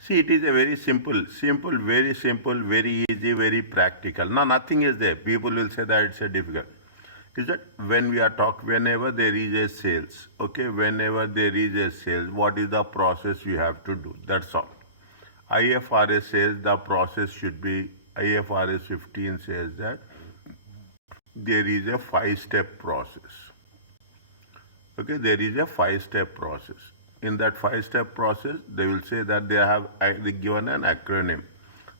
See, it is a very simple, very easy, very practical. No, nothing is there. People will say that it's a difficult. Is that when we are whenever there is a sales, okay, whenever there is a sales, what is the process we have to do? That's all. IFRS says the process should be, IFRS 15 says that there is a 5-step process. Okay, there is a 5-step process. In that 5-step process, they will say that they given an acronym.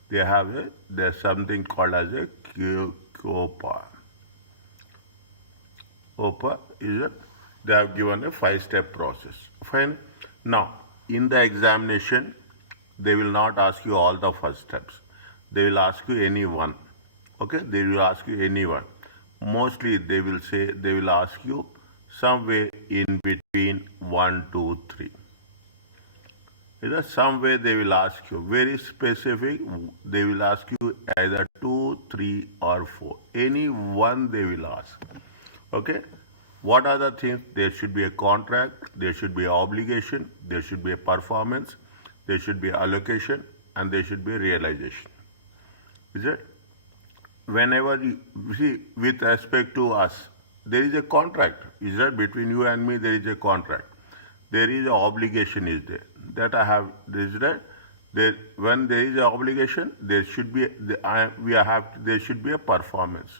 There's something called as a COPA. OPA is it? They have given a 5-step process. Fine. Now, in the examination, they will not ask you all the first steps. They will ask you any one. Okay, they will ask you any one. Mostly they will ask you somewhere in between 1, 2, 3. Is that somewhere they will ask you very specific? They will ask you either 2, 3, or 4. Any one they will ask. Okay. What are the things? There should be a contract. There should be obligation. There should be a performance. There should be allocation, and there should be realization. Is it? Whenever you see, with respect to us, there is a contract. Is that between you and me? There is a contract. There is an obligation. Is there that I have? Is that there? When there is an obligation, there should be there should be a performance.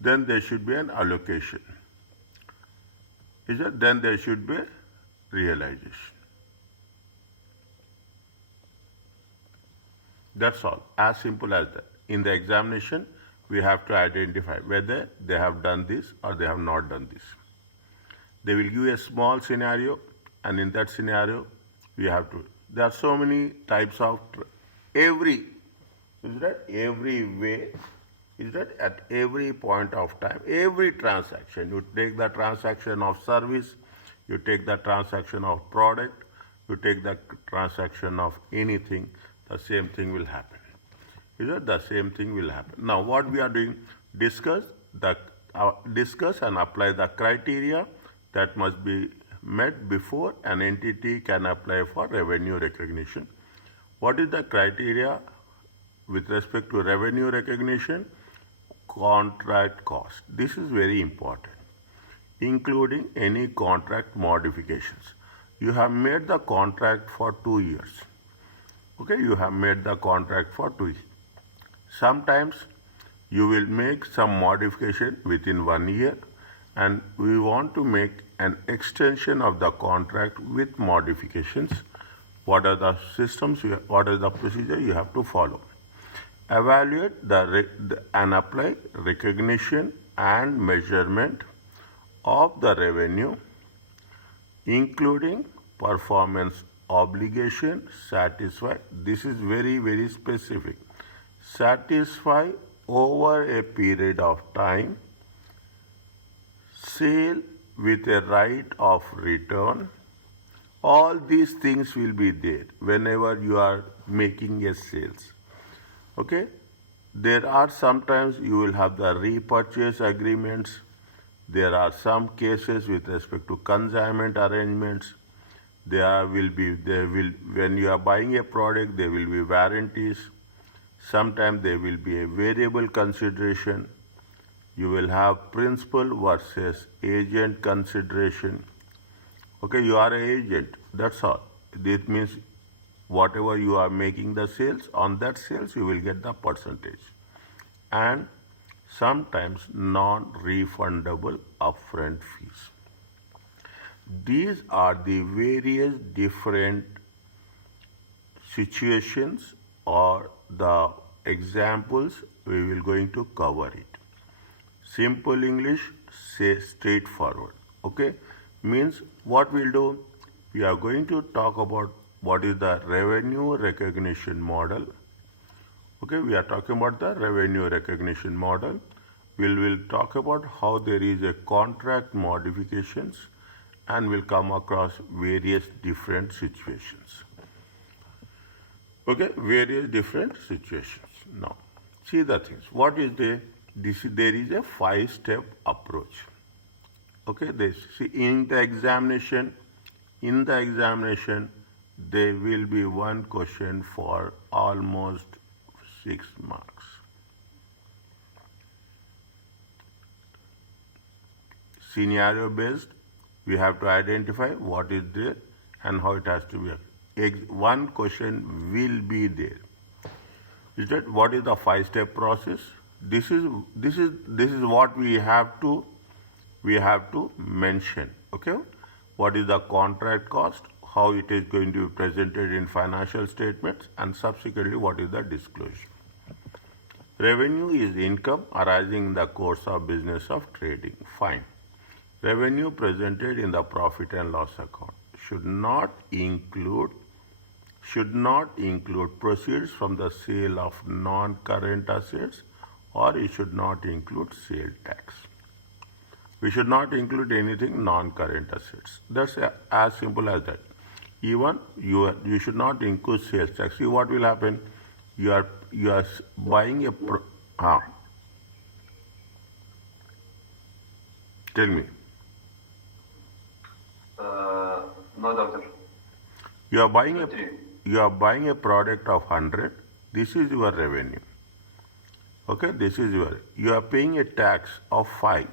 Then there should be an allocation. Is it? Then there should be realization. That's all. As simple as that. In the examination, we have to identify whether they have done this or they have not done this. They will give you a small scenario, and in that scenario, we have to. There are so many types of every way. Is that at every point of time, every transaction, you take the transaction of service, you take the transaction of product, you take the transaction of anything, the same thing will happen. Is that the same thing will happen? Now, what we are doing, discuss and apply the criteria that must be met before an entity can apply for revenue recognition. What is the criteria with respect to revenue recognition? Contract cost. This is very important, including any contract modifications. You have made the contract for 2 years. Okay, you have made the contract for 2 years. Sometimes you will make some modification within 1 year, and we want to make an extension of the contract with modifications. What are the systems, what is the procedure you have to follow? Evaluate and apply recognition and measurement of the revenue, including performance obligation, satisfy. This is very, very specific. Satisfy over a period of time, sale with a right of return. All these things will be there whenever you are making a sales. Okay, there are sometimes you will have the repurchase agreements. There are some cases with respect to consignment arrangements. When you are buying a product, there will be warranties. Sometimes there will be a variable consideration. You will have principal versus agent consideration. Okay, you are an agent. That's all. This means whatever you are making the sales, on that sales you will get the percentage. And sometimes non-refundable upfront fees. These are the various different situations or the examples we will going to cover it. Simple English, say straightforward. Okay, means what we'll do, we are going to talk about what is the revenue recognition model. Okay, we are talking about the revenue recognition model. We will talk about how there is a contract modifications, and we'll come across various different situations. Okay, various different situations. Now, see the things. What is there? There is a 5-step approach. Okay, in the examination, there will be one question for almost 6 marks. Scenario based, we have to identify what is there and how it has to be. One question will be there. Is that what is the 5-step process? This is what we have to mention. Okay, what is the contract cost? How it is going to be presented in financial statements, and subsequently what is the disclosure. Revenue is income arising in the course of business of trading. Fine. Revenue presented in the profit and loss account should not include proceeds from the sale of non-current assets, or it should not include sale tax. We should not include anything non-current assets. That's as simple as that. Even you should not include sales tax. See what will happen? You are buying a tell me. No, doctor. You are buying a product of 100. This is your revenue. Okay, you are paying a tax of 5%.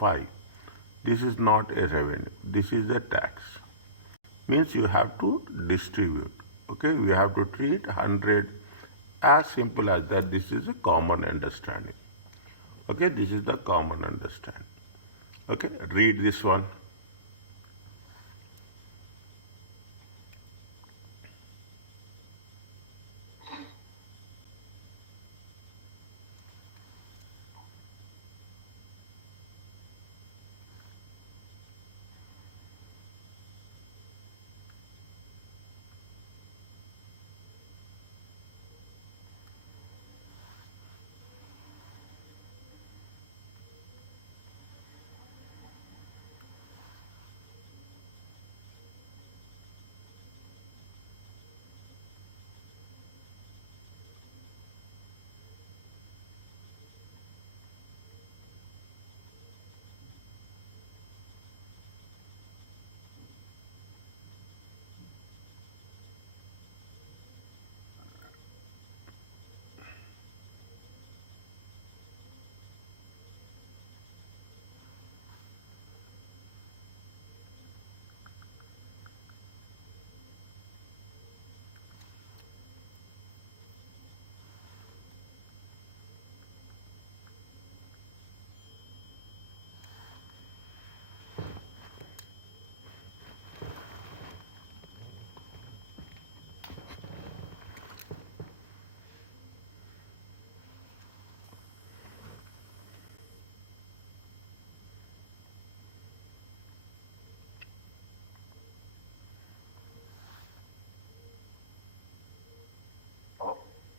5. This is not a revenue. This is a tax. Means you have to distribute. Okay, we have to treat 100 as simple as that. This is a common understanding. Okay, this is the common understanding. Okay, read this one.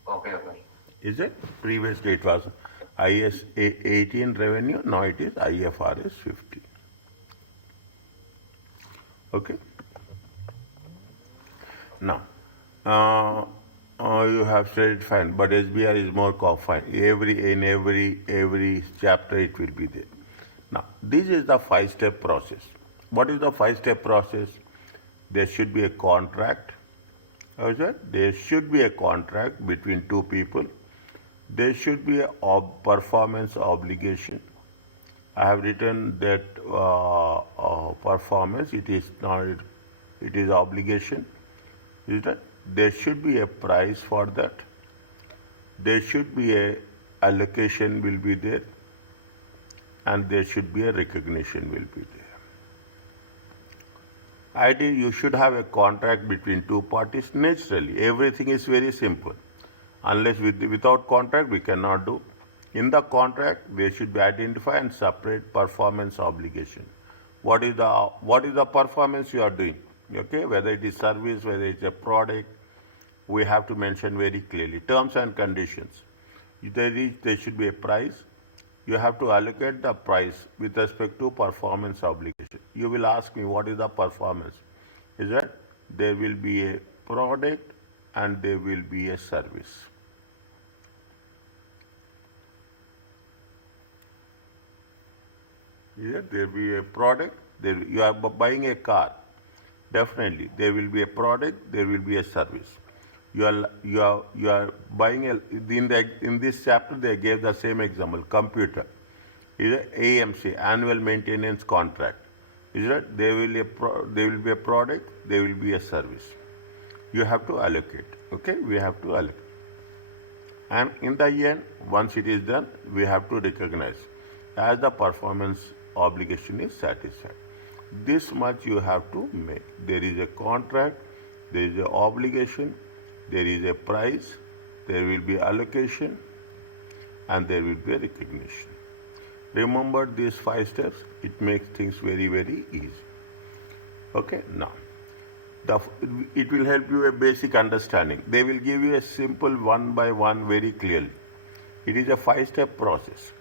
Okay, okay. Is it? Previously it was IS 18 revenue, now it is IFRS 15. Okay. Now, you have said it fine, but SBR is more fine. In every chapter it will be there. Now, this is the 5-step process. What is the 5-step process? There should be a contract. There should be a contract between two people. There should be a performance obligation. I have written that performance. It is not. It is obligation. Is that there should be a price for that. There should be a allocation will be there, and there should be a recognition will be there. Ideally, you should have a contract between two parties naturally. Everything is very simple. Unless without contract, we cannot do. In the contract, there should be identified and separate performance obligation. What is the performance you are doing? Okay, whether it is service, whether it's a product, we have to mention very clearly. Terms and conditions. There should be a price. You have to allocate the price with respect to performance obligation. You will ask me what is the performance? Is that there will be a product and there will be a service. Is that there will be a product? You are buying a car. Definitely, there will be a product, there will be a service. You are buying in this chapter they gave the same example. Computer is a AMC, annual maintenance contract. Is that there will be a product, there will be a service. You have to allocate. Okay, we have to allocate. And in the end, once it is done, we have to recognize as the performance obligation is satisfied. This much you have to make. There is a contract, there is an obligation, there is a price, there will be allocation, and there will be a recognition. Remember these 5 steps, it makes things very, very easy. Okay, now. It will help you a basic understanding. They will give you a simple one by one very clearly. It is a 5-step process.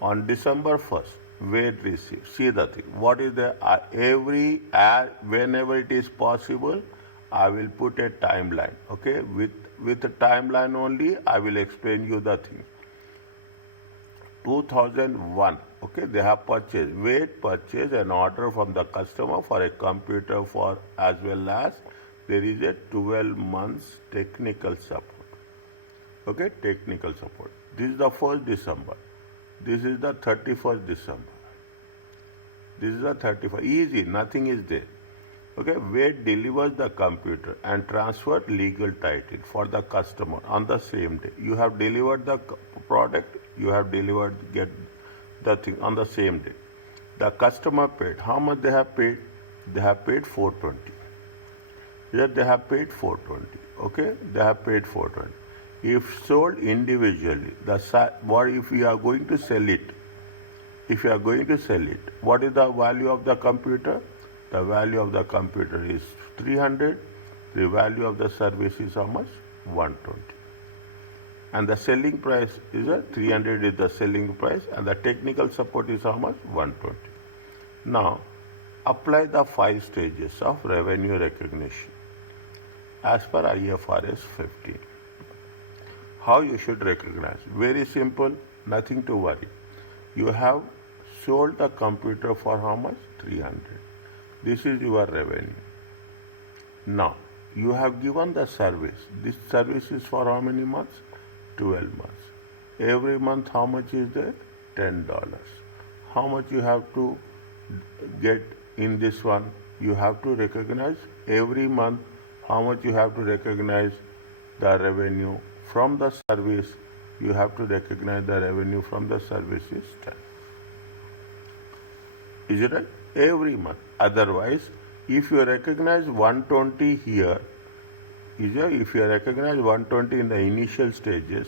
On December 1st, Wade received. See the thing. What is the whenever it is possible, I will put a timeline. Okay, with the timeline only, I will explain you the thing. 2001, okay, they have purchased. Wade purchased an order from the customer for a computer for as well as there is a 12 months technical support. Okay, technical support. This is the 1st December. This is the 31st December. This is the 31st. Easy, nothing is there. Okay, Wade delivers the computer and transferred legal title for the customer on the same day. You have delivered the product, you have delivered, get the thing on the same day. The customer paid. How much they have paid? They have paid 420. Here they have paid 420. Okay, they have paid 420. If sold individually, what if you are going to sell it? If you are going to sell it, what is the value of the computer? The value of the computer is 300. The value of the service is how much? 120. And the selling price is 300 is the selling price and the technical support is how much? 120. Now, apply the 5 stages of revenue recognition as per IFRS 15. How you should recognize? Very simple, nothing to worry. You have sold the computer for how much? 300. This is your revenue. Now, you have given the service. This service is for how many months? 12 months. Every month, how much is there? $10. How much you have to get in this one? You have to recognize every month how much you have to recognize the revenue from the service. You have to recognize the revenue from the service is 10. Is it right? Every month. Otherwise, if you recognize 120 here, if you recognize 120 in the initial stages,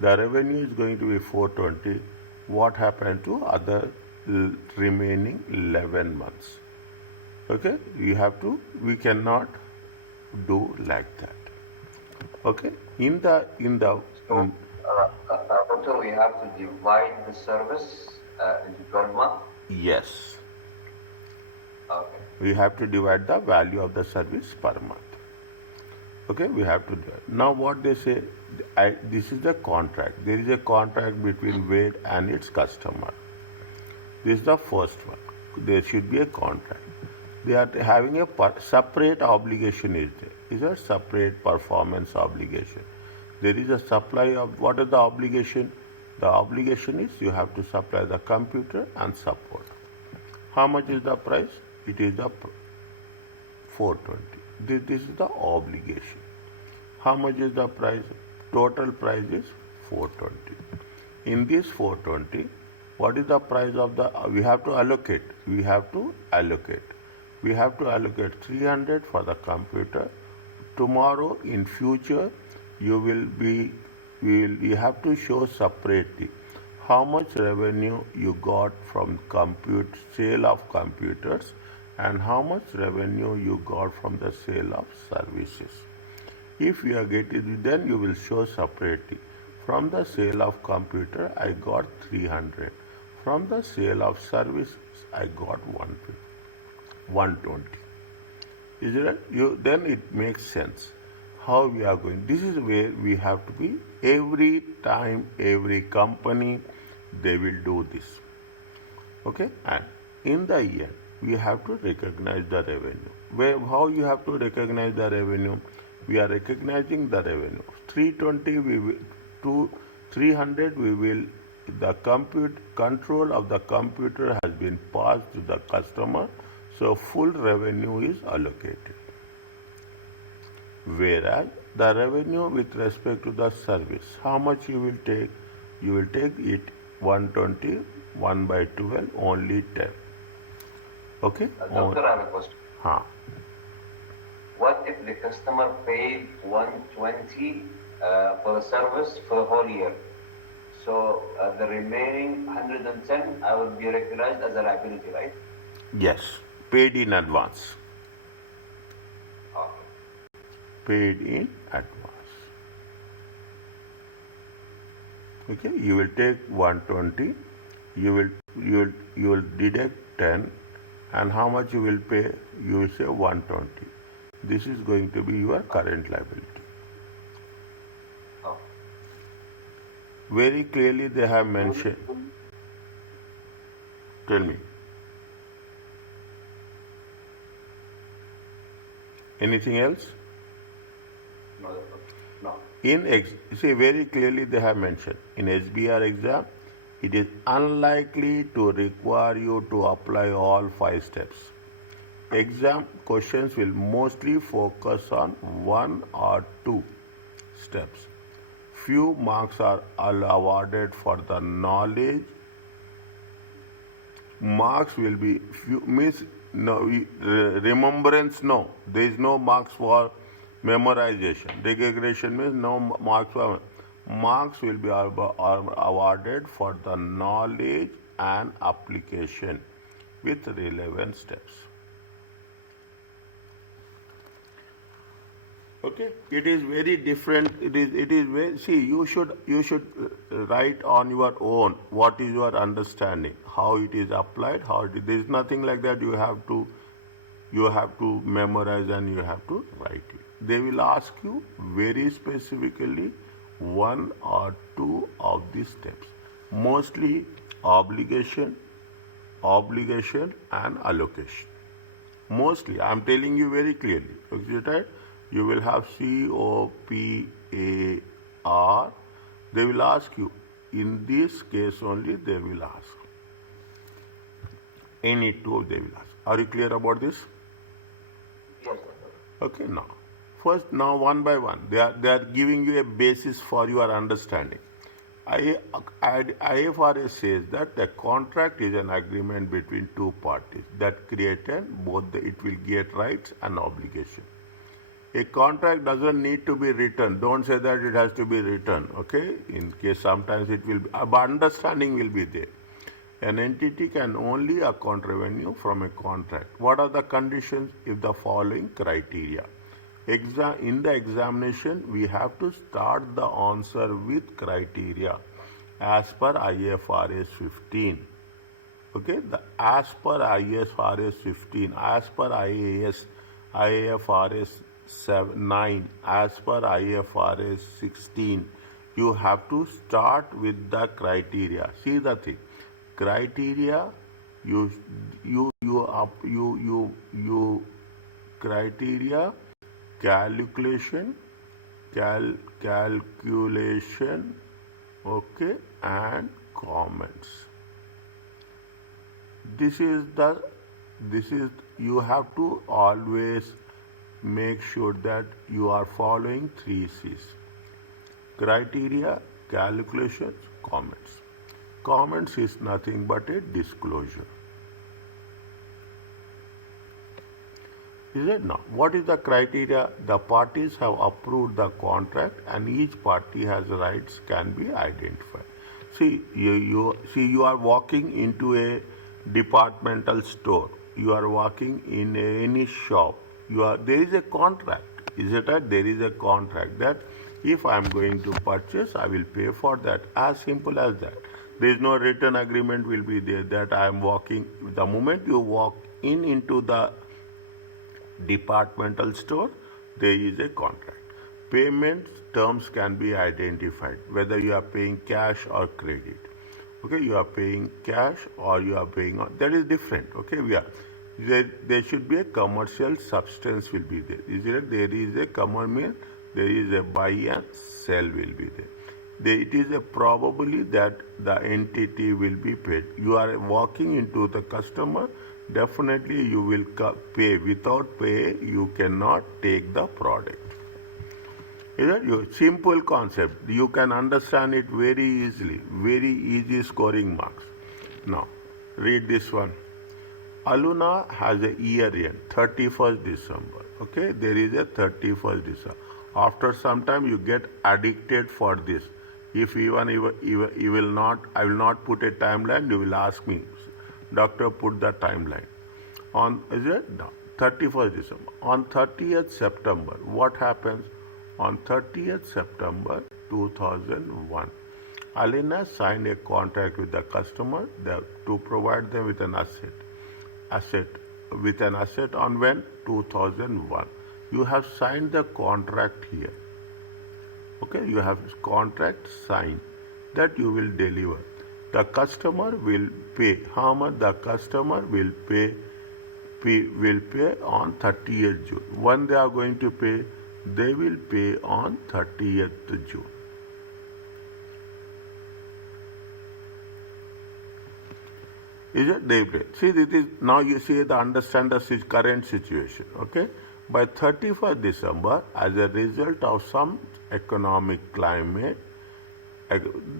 the revenue is going to be 420. What happened to other remaining 11 months? Okay, we cannot do like that. Okay, So we have to divide the service into 12 months? Yes. Okay. We have to divide the value of the service per month. Okay, we have to do it. Now what they say, this is the contract. There is a contract between Wade and its customer. This is the first one. There should be a contract. They are having a separate obligation is there. Is a separate performance obligation. There is a supply of, what is the obligation? The obligation is you have to supply the computer and support. How much is the price? It is the 420. This is the obligation. How much is the price? Total price is 420. In this 420, what is the price of the, we have to allocate. We have to allocate 300 for the computer. Tomorrow, in future, you have to show separately how much revenue you got from sale of computers and how much revenue you got from the sale of services. If you are getting, then you will show separately. From the sale of computer, I got 300. From the sale of services, I got 120. Is it right? Then it makes sense how we are going. This is where we have to be. Every time, every company, they will do this. Okay? And in the end, we have to recognize the revenue. how you have to recognize the revenue? We are recognizing the revenue. 320 we will, to 300 we will, the control of the computer has been passed to the customer, so full revenue is allocated. Whereas the revenue with respect to the service, how much you will take? You will take it 120, 1 by 12, only 10. Okay? Doctor, I have a question. Huh. What if the customer paid 120 for the service for the whole year? So the remaining 110 I will be recognized as a liability, right? Yes, paid in advance. Okay. Paid in advance. Okay, you will take 120, you will deduct 10, and how much you will pay? You will say 120. This is going to be your current liability. Oh. Very clearly they have mentioned. Tell me. Anything else? No, doctor. No. See, very clearly they have mentioned in SBR exam, it is unlikely to require you to apply all 5 steps. Exam questions will mostly focus on 1 or 2 steps. Few marks are awarded for the knowledge. Marks will be few, means no remembrance. No, there is no marks for memorization. Recognition means no marks for. Marks will be awarded for the knowledge and application with relevant steps. Okay, it is very different. It is very, see, you should write on your own what is your understanding, how it is applied, there is nothing like that. You have to memorize and you have to write it. They will ask you very specifically 1 or 2 of these steps. Mostly obligation and allocation. Mostly, I am telling you very clearly. Okay, right? You will have COPAR. They will ask you. In this case only, they will ask. Any 2 they will ask. Are you clear about this? Yes, doctor. Okay, now. First, now one by one, they are giving you a basis for your understanding. IFRS says that the contract is an agreement between 2 parties that created it will get rights and obligation. A contract doesn't need to be written. Don't say that it has to be written, okay? In case sometimes it will be, but understanding will be there. An entity can only account revenue from a contract. What are the conditions? If the following criteria. In the examination, we have to start the answer with criteria as per IFRS 15. Okay, as per IFRS 15, as per IFRS 9, as per IFRS 16, you have to start with the criteria. See the thing, criteria, criteria, calculation, okay, and comments. This is you have to always make sure that you are following 3 C's. Criteria, calculations, comments. Comments is nothing but a disclosure. Is it not? What is the criteria? The parties have approved the contract and each party has rights can be identified. See, you are walking into a departmental store. You are walking in any shop. There is a contract. Is it right? There is a contract that if I am going to purchase, I will pay for that. As simple as that. There is no written agreement will be there that I am walking. The moment you walk into the departmental store, there is a contract. Payment terms can be identified, whether you are paying cash or credit. Okay, you are paying cash or you are paying, that is different. Okay, There should be a commercial substance will be there. Is it? There is a commercial, there is a buy and sell will be there. It is a probably that the entity will be paid. You are walking into the customer, definitely you will pay. Without pay, you cannot take the product. Is it? Your simple concept. You can understand it very easily. Very easy scoring marks. Now, read this one. Aluna has a year end, 31st December. Okay, there is a 31st December. After some time, you get addicted for this. If even you will not, I will not put a timeline. You will ask me, doctor, put the timeline. On is it no, 31st December. On 30th September, what happens? On 30th September 2001, Alina signed a contract with the customer to provide them with an asset on when 2001. You have signed the contract here. Okay, you have contract signed that you will deliver. The customer will pay. How much the customer will pay on 30th June. When they are going to pay, they will pay on 30th June. Is it? They pay. See, this is now you see the understand the current situation. Okay, by 31st December, as a result of some economic climate,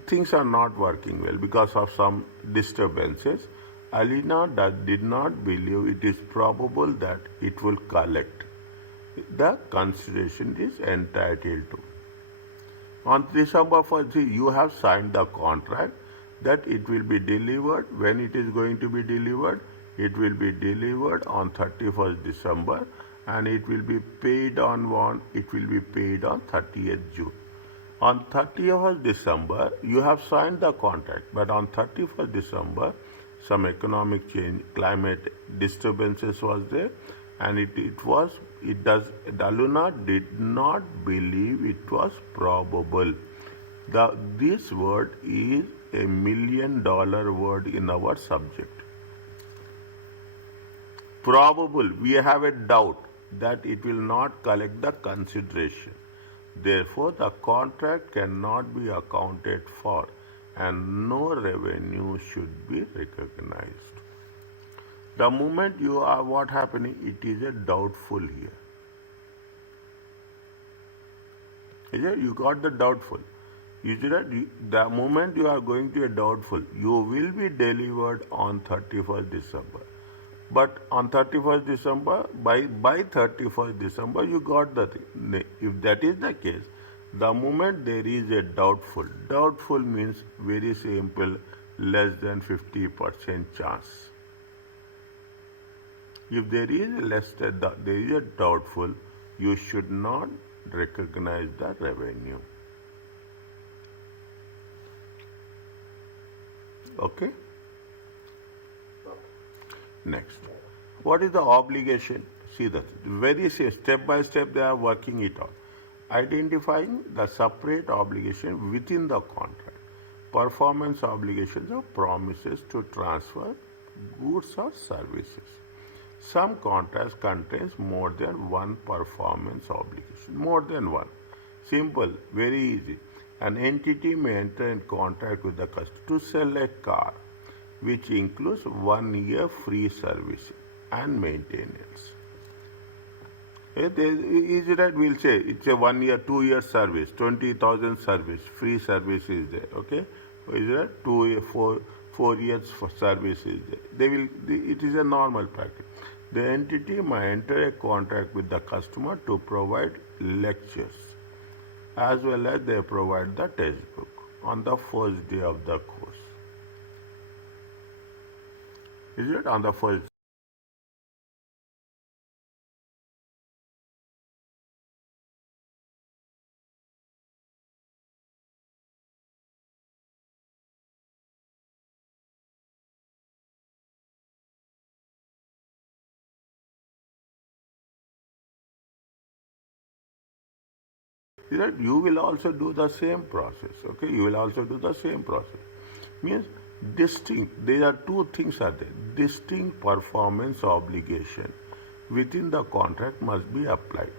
things are not working well because of some disturbances. Alina did not believe it is probable that it will collect. The consideration is entitled to. On December 1st, you have signed the contract that it will be delivered. When it is going to be delivered, it will be delivered on 31st December and it will be paid on 30th June. On 30th December, you have signed the contract, but on 31st December, some economic change, climate disturbances was there, and Daluna did not believe it was probable. This word is a $1 million word in our subject. Probable, we have a doubt that it will not collect the consideration. Therefore, the contract cannot be accounted for and no revenue should be recognized. The moment you are what happening, it is a doubtful here. Is it? You got the doubtful. The moment you are going to a doubtful, you will be delivered on 31st December. But on 31st December, by 31st December, you got the thing. If that is the case, the moment there is a doubtful means very simple, less than 50% chance. If there is a doubtful, you should not recognize the revenue. Okay? Next. What is the obligation? See that. Very step by step they are working it out. Identifying the separate obligation within the contract. Performance obligations or promises to transfer goods or services. Some contracts contains more than one performance obligation. More than one. Simple, very easy. An entity may enter in contract with the customer to sell a car, which includes 1 year free service and maintenance. Easy, right? We'll say it's a 1 year, 2 year service, 20,000 service, free service is there. Okay, is it 2 year, 4 years for service is there. It is a normal practice. The entity may enter a contract with the customer to provide lectures, as well as they provide the textbook on the first day of the course. Is it on the first? Is it? You will also do the same process. Okay, you will also do the same process. Means Distinct, there are two things are there. Distinct performance obligation within the contract must be applied.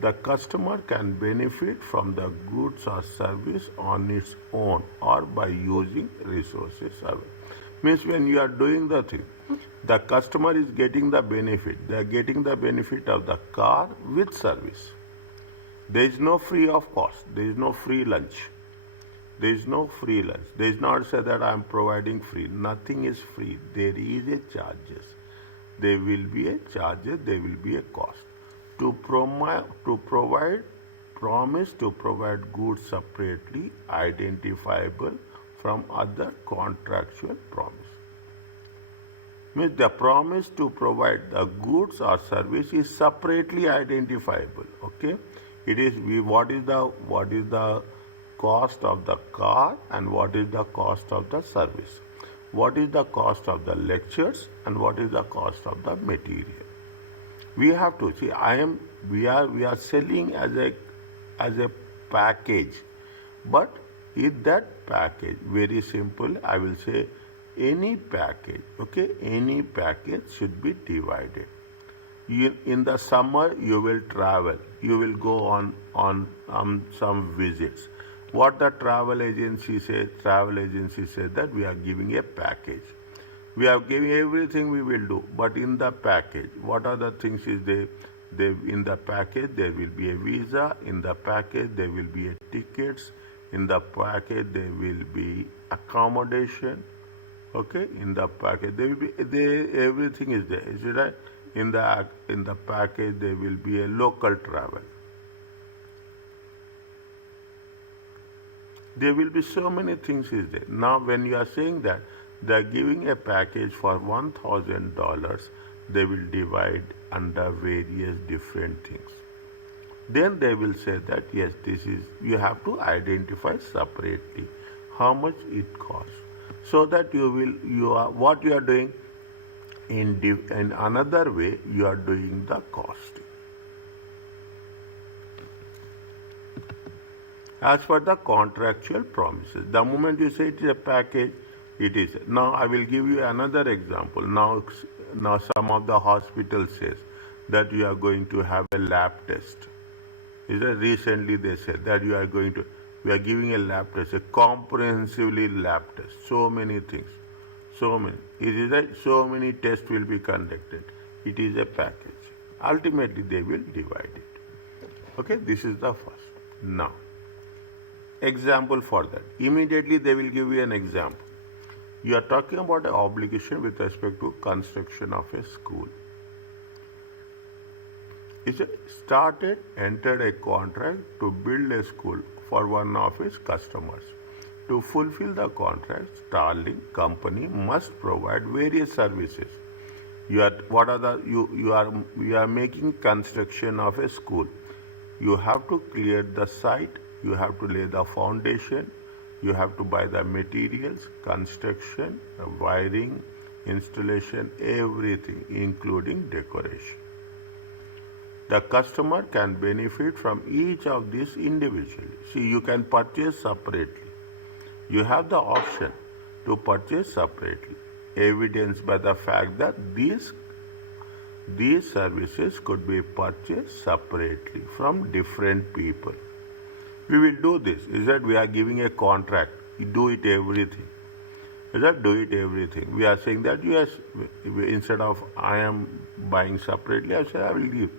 The customer can benefit from the goods or service on its own or by using resources available. Means when you are doing the thing, the customer is getting the benefit. They are getting the benefit of the car with service. There is no free of cost. There is no free lunch. There is no free lunch. There is not say that I am providing free. Nothing is free. There is a charges. There will be a charges. There will be a cost. To provide, promise to provide goods separately identifiable from other contractual promise. Means the promise to provide the goods or service is separately identifiable. Okay, it is what is the cost of the car and what is the cost of the service, what is the cost of the lectures and what is the cost of the material. We have to see. We are selling as a package, but in that package, very simple, I will say any package. Okay, any package should be divided. In the summer, you will travel. You will go on some visits. What the travel agency said? Travel agency said that we are giving a package. We are giving everything we will do, but in the package, what are the things is there? In the package there will be a visa. In the package there will be a tickets. In the package there will be accommodation. Okay, in the package there will be everything is there. Is it right? In the package there will be a local travel. There will be so many things is there. Now when you are saying that they are giving a package for $1,000, they will divide under various different things. Then they will say that yes, this is, you have to identify separately how much it costs, so that what you are doing in another way, you are doing the costing. As for the contractual promises, the moment you say it is a package, it is. Now I will give you another example. Now some of the hospitals says that you are going to have a lab test. Is that recently they said that we are giving a lab test, a comprehensively lab test. So many things, so many. It is that so many tests will be conducted. It is a package. Ultimately they will divide it. Okay, this is the first. Now, example for that. Immediately they will give you an example. You are talking about an obligation with respect to construction of a school. It's entered a contract to build a school for one of its customers. To fulfill the contract, Starling company must provide various services. You are making construction of a school. You have to clear the site. You have to lay the foundation. You have to buy the materials, construction, wiring, installation, everything, including decoration. The customer can benefit from each of these individually. See, you can purchase separately. You have the option to purchase separately, evidenced by the fact that these services could be purchased separately from different people. We will do this. Is that we are giving a contract. You do it everything. Is that do it everything. We are saying that yes, instead of I am buying separately, I say I will give.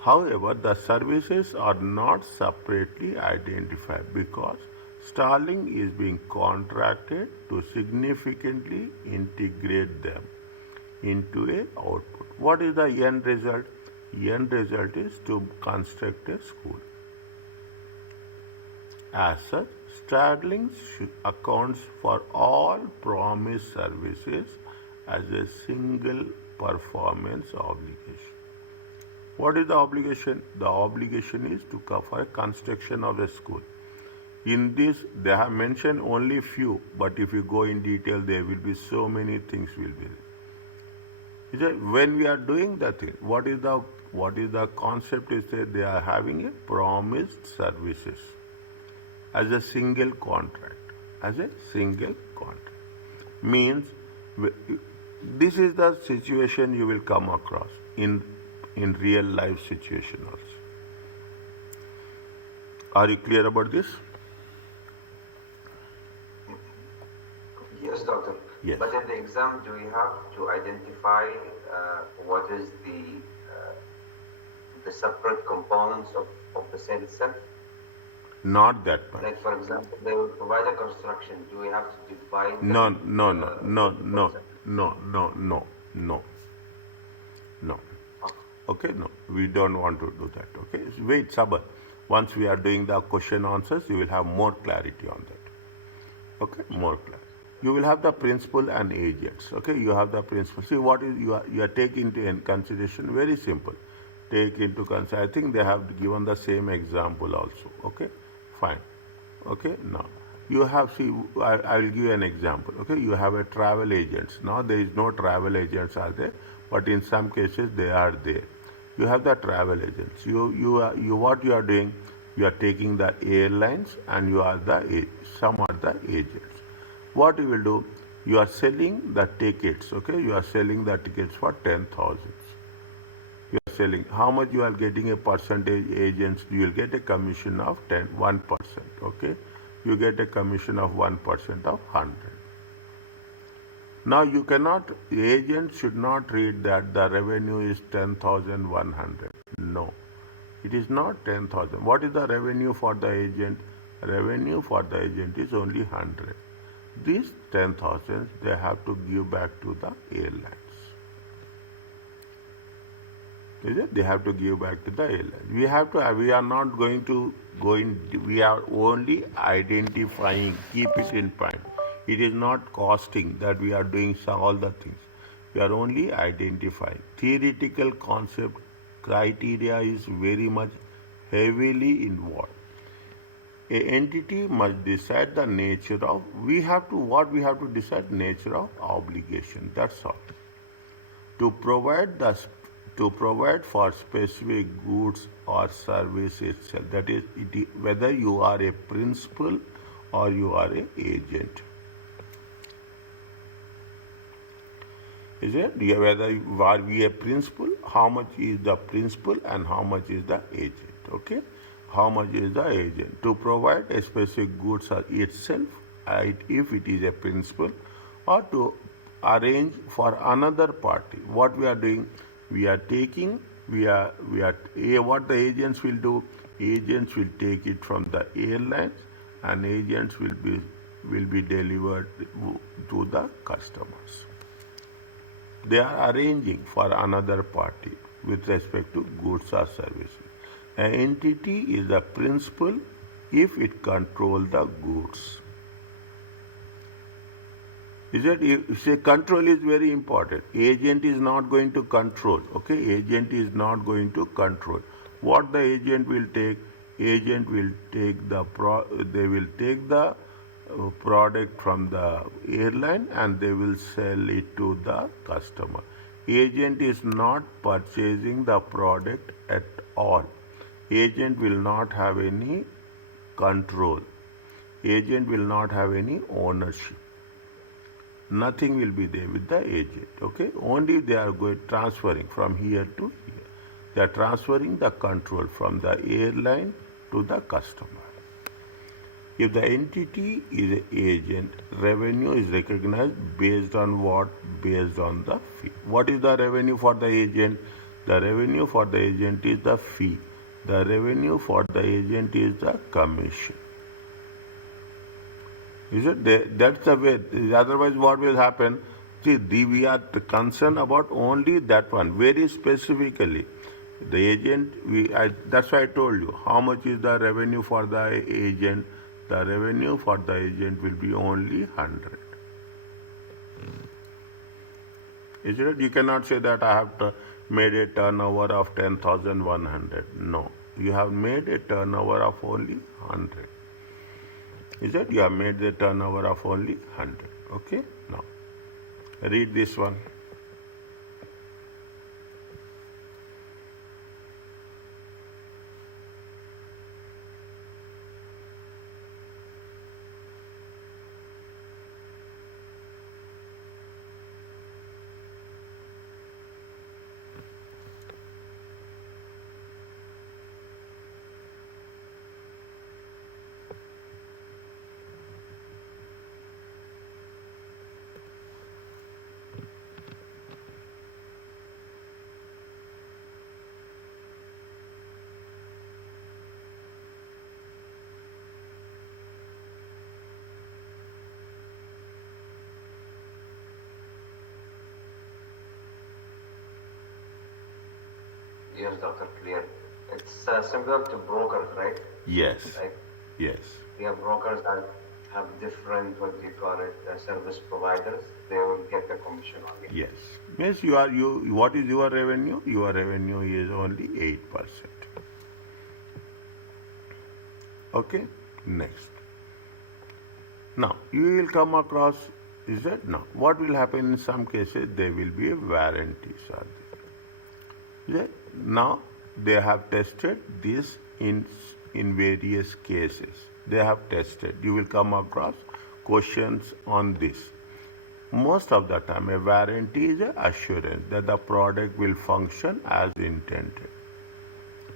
However, the services are not separately identified because Starling is being contracted to significantly integrate them into a output. What is the end result? End result is to construct a school. As such, Starling accounts for all promised services as a single performance obligation. What is the obligation? The obligation is to cover construction of the school. In this, they have mentioned only few, but if you go in detail, there will be so many things will be there. When we are doing that thing, what is the concept is that they are having a promised services as a single contract, Means this is the situation you will come across in real life situation also. Are you clear about this? Yes, doctor. Yes. But in the exam, do we have to identify what is the separate components of the sale itself? Not that much. Like, for example, they will provide a construction. Do we have to divide No, them? no, no, no, no, no, no, no, no, no. Okay, no, we don't want to do that. Okay, so wait, Sabah. Once we are doing the question answers, you will have more clarity on that. Okay, more clarity. You will have the principal and agents. Okay, you have the principal. See what is you are taking into consideration. Very simple. Take into consideration. I think they have given the same example also. Okay, fine. Okay, now you have see. I will give you an example. Okay, you have a travel agents. Now there is no travel agents are there, but in some cases they are there. You have the travel agents. You what you are doing? You are taking the airlines and you are some are the agents. What you will do? You are selling the tickets. Okay, you are selling the tickets for 10,000. You are selling. How much you are getting a percentage agents? You will get a commission of 1%. Okay, you get a commission of 1% of 100. Now you cannot. The agent should not read that the revenue is 10,100. No, it is not 10,000. What is the revenue for the agent? Revenue for the agent is only 100. These 10,000 they have to give back to the airlines. Is it? They have to give back to the airlines. We have to. We are not going to go in. We are only identifying. Keep it in mind. It is not costing that we are doing all the things. We are only identifying. Theoretical concept criteria is very much heavily involved. A entity must decide the nature of. We have to decide nature of obligation. That's all. To provide for specific goods or service itself. That is, whether you are a principal or you are an agent. Is it? Whether are we a principal, how much is the principal and how much is the agent? Okay? How much is the agent? To provide a specific goods itself, if it is a principal, or to arrange for another party. What we are doing? We are taking, what the agents will do? Agents will take it from the airlines and agents will be delivered to the customers. They are arranging for another party with respect to goods or services. An entity is the principal if it controls the goods. Is it? Say control is very important. Agent is not going to control. Okay, agent is not going to control. What the agent will take? Agent will take they will take the product from the airline and they will sell it to the customer. Agent is not purchasing the product at all. Agent will not have any control. Agent will not have any ownership. Nothing will be there with the agent. Okay, only they are transferring from here to here. They are transferring the control from the airline to the customer. If the entity is an agent, revenue is recognized based on what? Based on the fee. What is the revenue for the agent? The revenue for the agent is the fee. The revenue for the agent is the commission. Is it? That's the way. Otherwise, what will happen? See, we are concerned about only that one, very specifically. The agent, that's why I told you, how much is the revenue for the agent? The revenue for the agent will be only 100. Is it? You cannot say that I have made a turnover of 10,100. No, you have made a turnover of only 100. Is it? You have made the turnover of only 100. Okay? Now, read this one. yes, Dr. Clear. It's similar to brokers, right? Yes, Like, yes, yeah, brokers have different, what do you call it, service providers. They will get a commission on it. yes. Means you. What is your revenue? Your revenue is only 8%. Okay. Next. Now you will come across. Is that now? What will happen in some cases? There will be a warranties are there. Now they have tested this in various cases. They have tested. You will come across questions on this. Most of the time, a warranty is an assurance that the product will function as intended.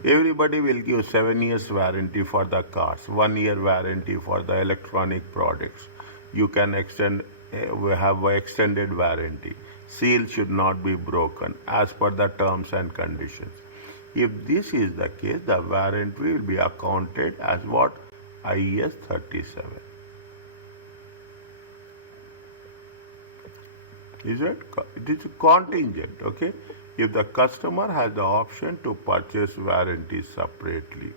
Everybody will give 7 years warranty for the cars, 1 year warranty for the electronic products. You can we have an extended warranty. Seal should not be broken as per the terms and conditions. If this is the case, the warranty will be accounted as what? IS 37. Is it? It is contingent, okay? If the customer has the option to purchase warranty separately,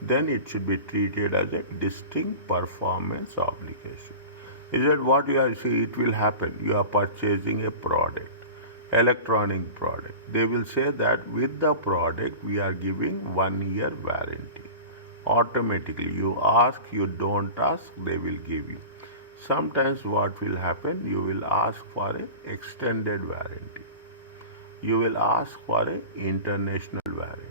then it should be treated as a distinct performance obligation. Is that what you are saying? It will happen. You are purchasing a product, electronic product. They will say that with the product we are giving 1 year warranty. Automatically, you ask, you don't ask, they will give you. Sometimes what will happen, you will ask for an extended warranty. You will ask for an international warranty.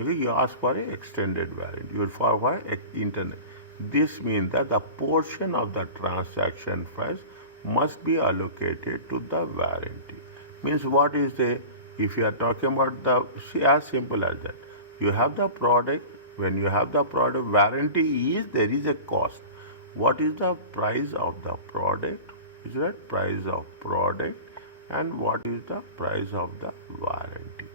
Okay, you ask for an extended warranty. You will for internet. This means that the portion of the transaction price must be allocated to the warranty. Means what is the, if you are talking about the, see, as simple as that. You have the product. When you have the product, warranty is, there is a cost. What is the price of the product? Is that price of product, and what is the price of the warranty?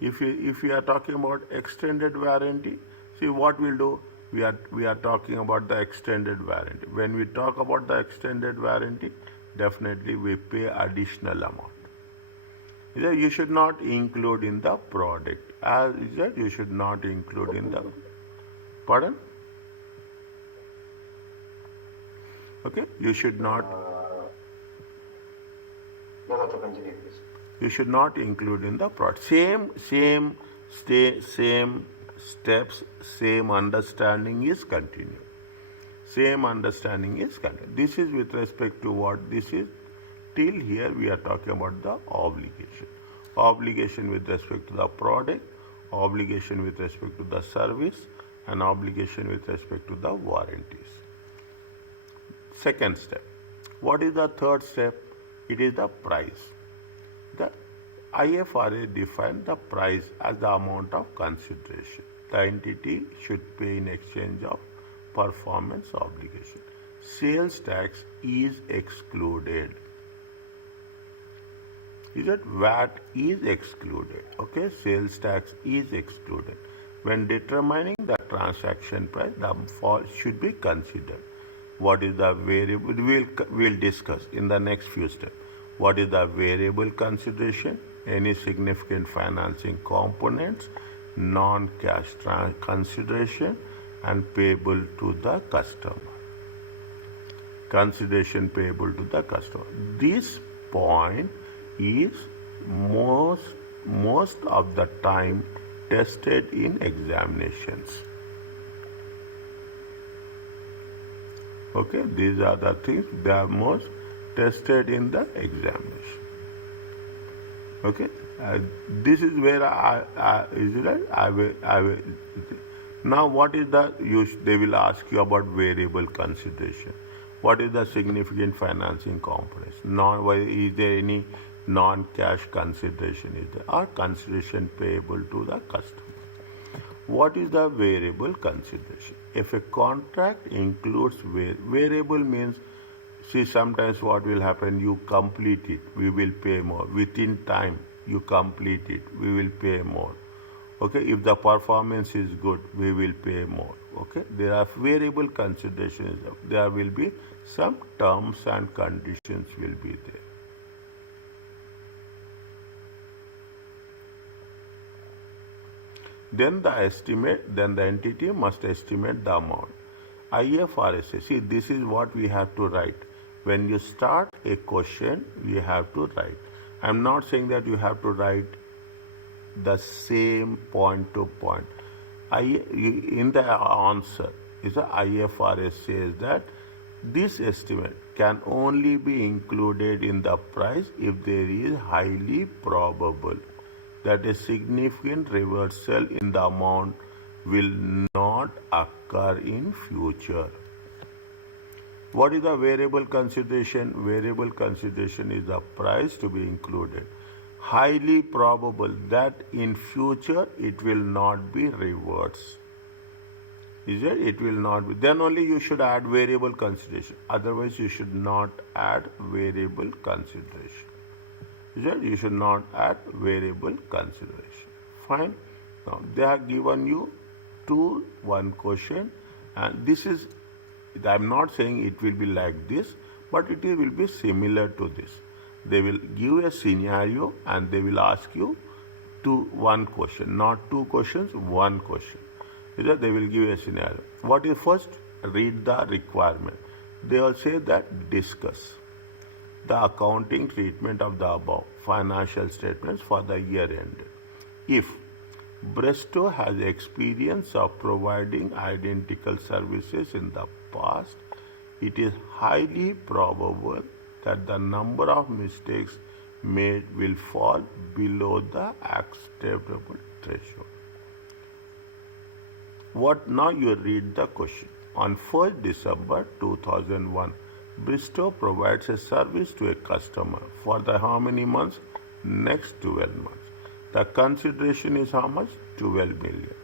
If you are talking about extended warranty, see what we'll do. We are talking about the extended warranty. When we talk about the extended warranty, definitely we pay additional amount. You should not include in the product. As is that you should not include in the, pardon? Okay, you should not. No, no, to continue, please. You should not include in the product. Same steps, same understanding is continued. Same understanding is continued. This is with respect to what this is. Till here we are talking about the obligation. Obligation with respect to the product, obligation with respect to the service, and obligation with respect to the warranties. Second step. What is the third step? It is the price. The IFRA defines the price as the amount of consideration the entity should pay in exchange of performance obligation. Sales tax is excluded. Is that VAT is excluded? Okay, sales tax is excluded. When determining the transaction price, the fall should be considered. What is the variable? We'll discuss in the next few steps. What is the variable consideration? Any significant financing components, non-cash consideration, and payable to the customer. Consideration payable to the customer. This point is most of the time tested in examinations. Okay, these are the things they are most tested in the examination. Okay, this is where I will. Now, what is the they will ask you about variable consideration. What is the significant financing components? Is there any non-cash consideration? Is there or consideration payable to the customer? What is the variable consideration? If a contract includes variable means, see, sometimes what will happen, you complete it, we will pay more. Within time, you complete it, we will pay more. Okay, if the performance is good, we will pay more. Okay, there are variable considerations. There will be some terms and conditions will be there. Then the entity must estimate the amount. IFRS, see, this is what we have to write. When you start a question, we have to write. I'm not saying that you have to write the same point to point. In the answer, is the IFRS says that this estimate can only be included in the price if there is highly probable that a significant reversal in the amount will not occur in future. What is the variable consideration? Variable consideration is the price to be included. Highly probable that in future it will not be reversed. Is it? It will not be. Then only you should add variable consideration. Otherwise, you should not add variable consideration. Is it? You should not add variable consideration. Fine. Now they have given you one question, and this is. I'm not saying it will be like this, but it will be similar to this. They will give a scenario and they will ask you one question, not two questions, one question. They will give a scenario. What is first? Read the requirement. They will say that discuss the accounting treatment of the above financial statements for the year ended. If Bristow has experience of providing identical services in the past, it is highly probable that the number of mistakes made will fall below the acceptable threshold. What now you read the question. On 1st December 2001, Bristow provides a service to a customer for the how many months? Next 12 months. The consideration is how much? 12 million.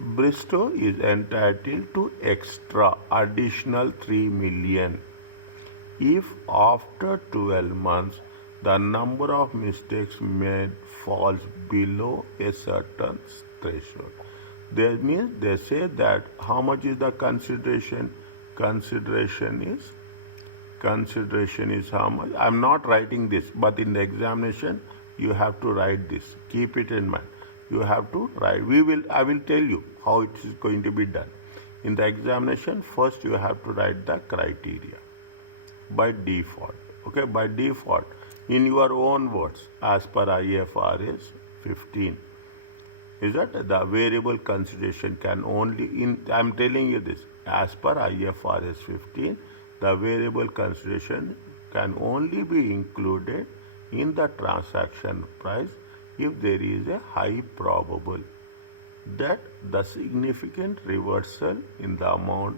Bristow is entitled to extra additional 3 million if after 12 months the number of mistakes made falls below a certain threshold. That means they say that how much is the consideration? Consideration is how much? I'm not writing this, but in the examination you have to write this. Keep it in mind. You have to write. I will tell you how it is going to be done. In the examination, first you have to write the criteria by default. Okay, by default, in your own words, as per IFRS 15. Is that the variable consideration can only, I'm telling you this, as per IFRS 15, the variable consideration can only be included in the transaction price if there is a high probable that the significant reversal in the amount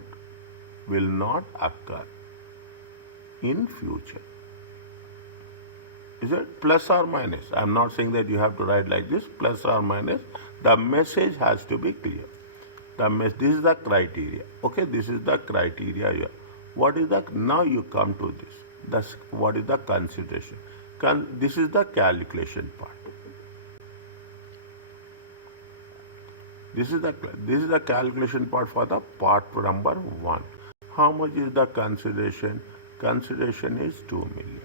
will not occur in future. Is it plus or minus? I'm not saying that you have to write like this, plus or minus. The message has to be clear. This is the criteria. Okay, this is the criteria here. What is the, now you come to this. What is the consideration? This is the calculation part. This is the calculation part for the part number 1. How much is the consideration? Consideration is 2 million.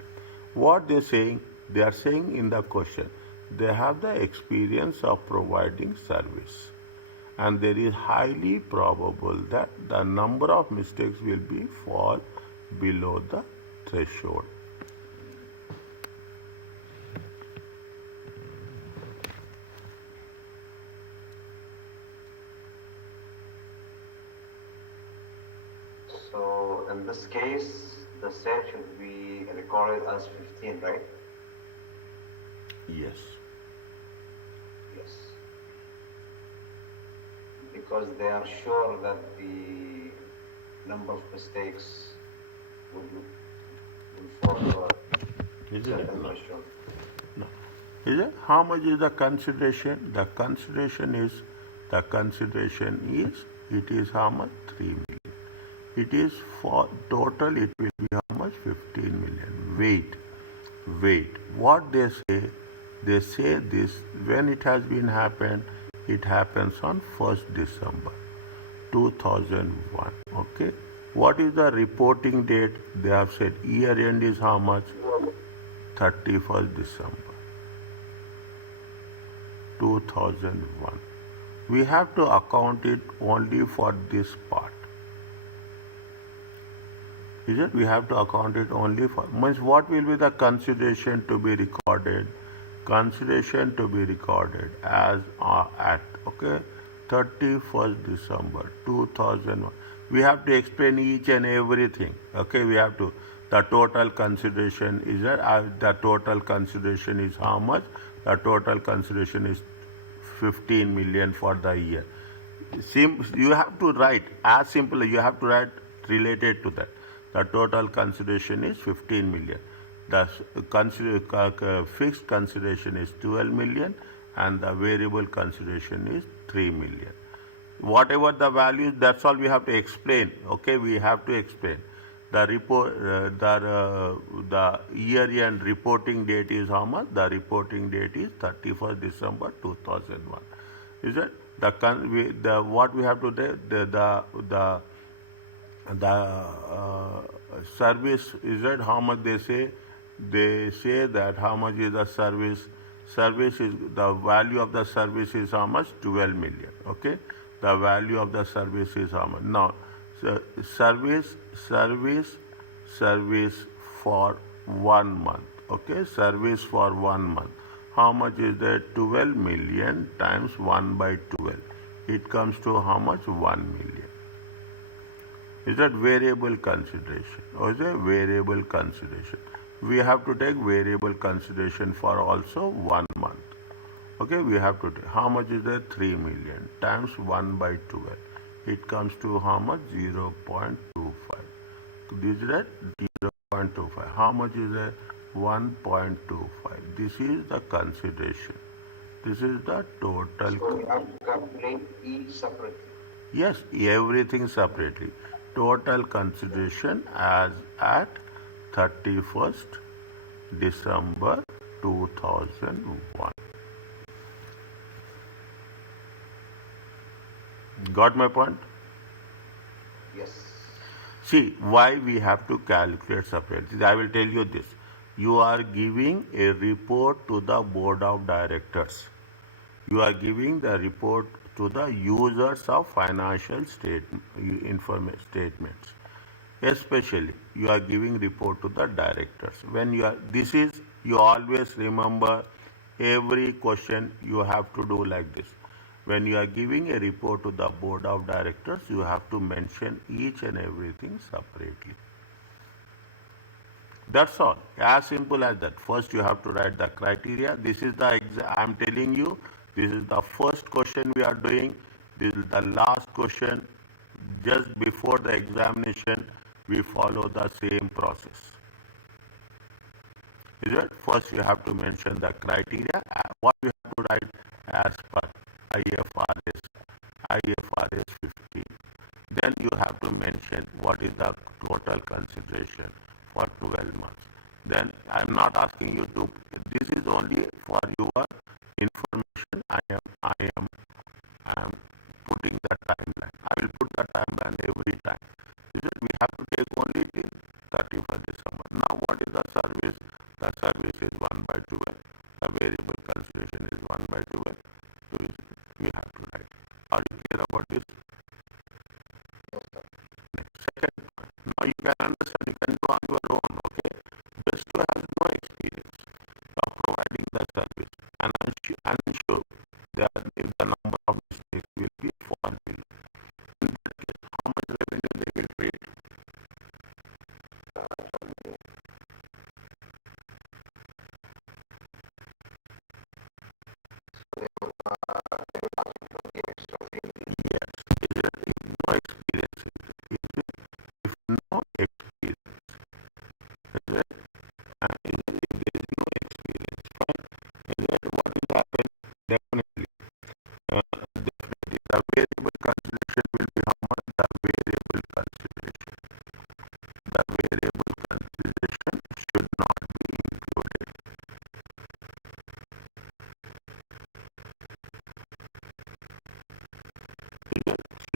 What they saying? They are saying in the question, they have the experience of providing service, and there is highly probable that the number of mistakes will be fall below the threshold. So in this case, the sale should be recorded as 15, right? Yes. Yes. Because they are sure that the number of mistakes will fall below Is certain it? No. threshold. No. Is it? How much is the consideration? The consideration is it is how much? 3 million. It is for total, it will be how much? 15 million. Wait. What they say, They say this when it has been happened, it happens on 1st December 2001. Okay. What is the reporting date? They have said year end is how much? 31st December 2001. We have to account it only for this part. Is it? We have to account it only for. Means what will be the consideration to be recorded? Consideration to be recorded as at, okay, 31st December 2001. We have to explain each and everything. Okay, we have to. The total consideration is that the total consideration is how much? The total consideration is 15 million for the year. You have to write as simple. You have to write related to that. The total consideration is 15 million. The fixed consideration is 12 million, and the variable consideration is 3 million. Whatever the values, that's all we have to explain. Okay, we have to explain. The report, the year end reporting date is how much? The reporting date is 31st December 2001. Is it? What we have to do? The service is that how much they say? They say that how much is the service? Service is the value of the service is how much? 12 million. Okay, the value of the service is how much? Now, service for 1 month. Okay, service for 1 month. How much is that? 12 million times 1 by 12. It comes to how much? 1 million. Is that variable consideration? Or is it variable consideration? We have to take variable consideration for also 1 month. Okay, we have to take. How much is that? 3 million times 1 by 12. It comes to how much? 0.25. This is that 0.25. How much is that? 1.25. This is the consideration. This is the total. So we have to calculate each separately. Yes, everything separately. Total consideration as at 31st December 2001. Got my point? Yes. See, why we have to calculate separately. I will tell you this. You are giving a report to the board of directors. You are giving the report to the users of financial statements. Especially, you are giving report to the directors. When you are, this is, you always remember every question you have to do like this. When you are giving a report to the board of directors, you have to mention each and everything separately. That's all. As simple as that. First, you have to write the criteria. This is the I am telling you. This is the first question we are doing. This is the last question. Just before the examination, we follow the same process. Is it? First, you have to mention the criteria. What you have to write as per IFRS 15. Then you have to mention what is the total consideration for 12 months. Then I am not asking you to. This is only for your information. I am putting the timeline. I will put the timeline every time. We have to take only till 31st December. Now, what is the service? The service is 1 by 12. The variable consideration is 1 by 12. So we have to write. Are you clear about this? Second point. Now you can understand, you can do on your own, okay? Just to have no experience of providing the service. And I'm sure that the number of mistakes will be 4 million. In that case, how much revenue they will create?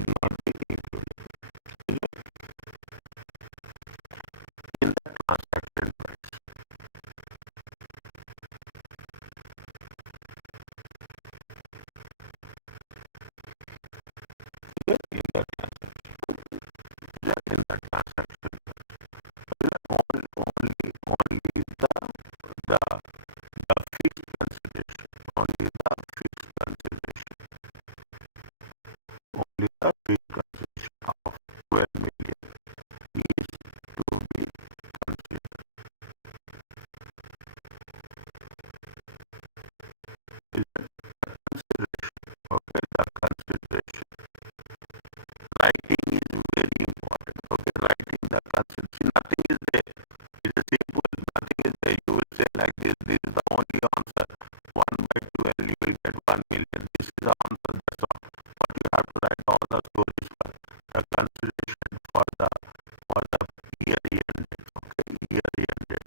not been included. In the transaction price. In the transaction. In the transaction. Only the fixed consideration. Only the fixed consideration. Only the fixed consideration of 12 million is to be considered. Is the consideration. Okay, the consideration. Writing is very important. Okay, writing the consideration. Nothing is there. It is simple. Nothing is there. You will say like this. This is the only answer. 1 by 12, you will get 1 million. This is the answer. That's all. But you have to write all the stories for the consideration for the year ended. Okay, year ended.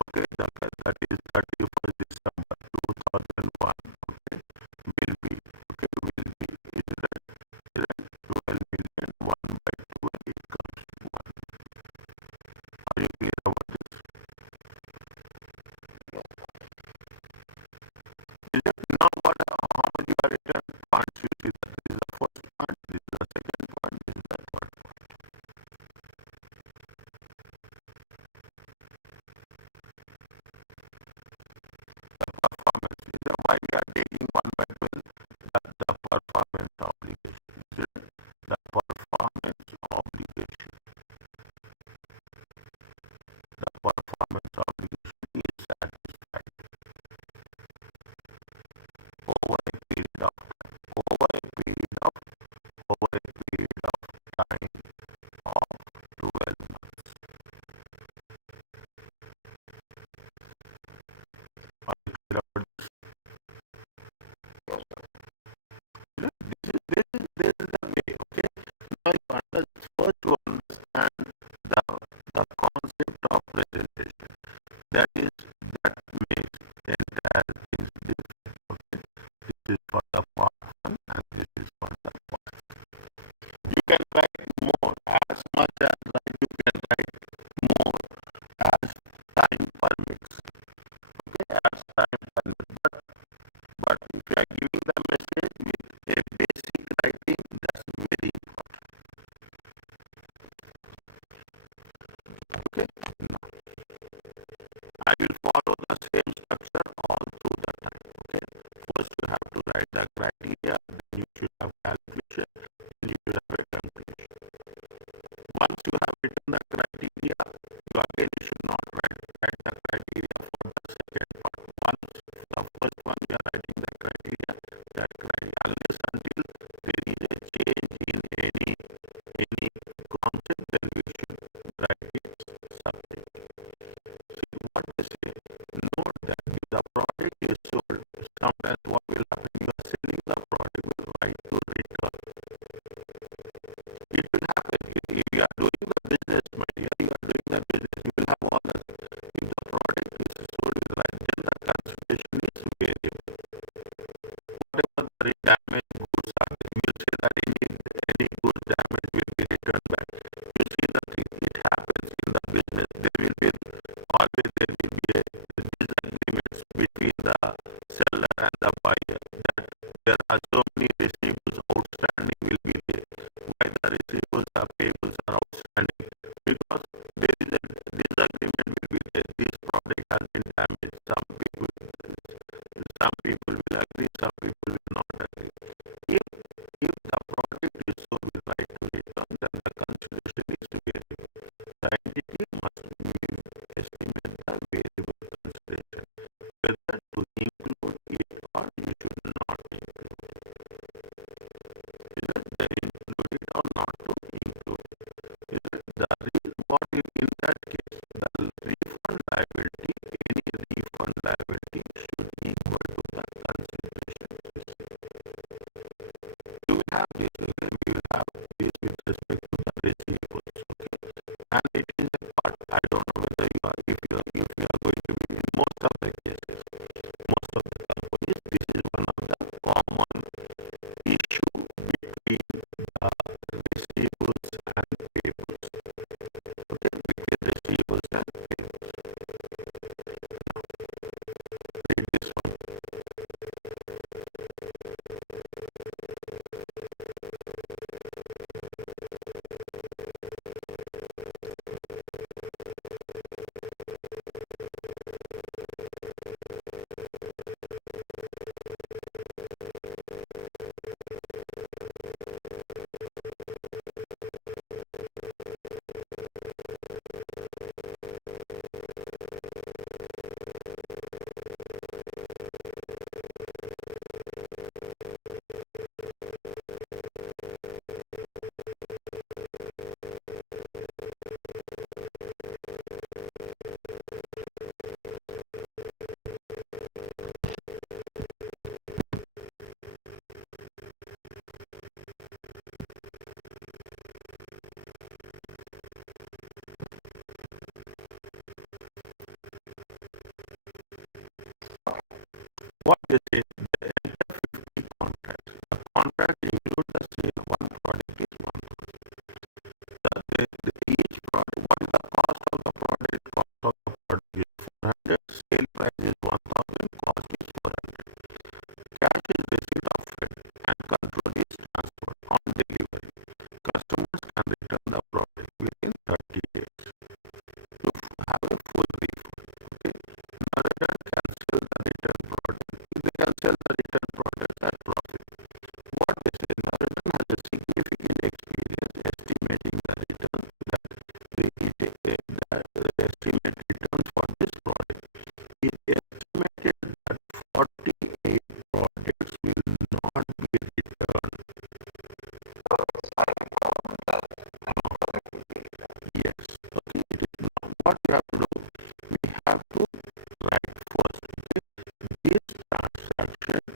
Okay, that is 31st December 2001. Okay, will be. Okay, will be. Is that 12 million? 1 by 12, it comes to 1. Are you clear about this? Is it now what how much you are written? Points you see that this is the first point, this is the second point, this is the third point. The performance is why we are taking 1 by 12. The performance obligation. Is it? The performance obligation. The performance obligation is satisfied over a period of time. Over a period of time of 12 months. Are you clear about this? This is the way. Okay. Now you understand first to understand the concept of presentation. That makes entire things different. Okay. This is for the part 1 and this is for the part 2. You can write more as much as you can write more as time permits. Okay, as time permits. But if you are giving the message with a basic writing, that's very important. Okay. Now, I will follow the same structure all through the time. Okay. First, you have to write the criteria, then you should have calculation, then you should have a conclusion. Once you have written the criteria, you should not write the criteria for the second part. Once the first one you are writing the criteria, that criteria, unless until there is a change in any concept, then we should write it subject. See what they say. Note that if the product is sold, sometimes what will happen, you are selling the product with right to return. It will happen. If you are doing the business, my dear, you are doing the business, you will have all the, if the product is sold with right, then the consideration is variable. Whatever the damaged goods are, you will say that any goods damage will be returned back. You see that it happens in the business. There will be always a disagreements between the seller and the buyer. That there are so many receivables outstanding will be there. Why the receivables or payables are outstanding? Because there is a disagreement will be there. This product has been damaged. Some people will agree, some people will not agree. If the product is sold with right to return, then the consideration is variable. The entity must estimate the variable consideration, whether to include it or you should not include it. Either they include it or not to include it. What if in that case the refund liability, any refund liability they say the enter 50 contracts. The contract includes the sale. One product is 1,000. Each product, what is the cost of the product? Cost of the product is 400. Sale price is 1,000. Cost is 400. Cash is received upfront and control is transferred on delivery. Customers can return the product within 30 days to have a full refund. Okay. Narrator can sell the return product. They can sell the return products at profit. What they say, Narrator has a significant experience estimating the returns that the estimate returns for this product. It estimated that 48 products will not be returned. Yes. Okay. Now, what we have to do? We have to write first. Okay. This transaction,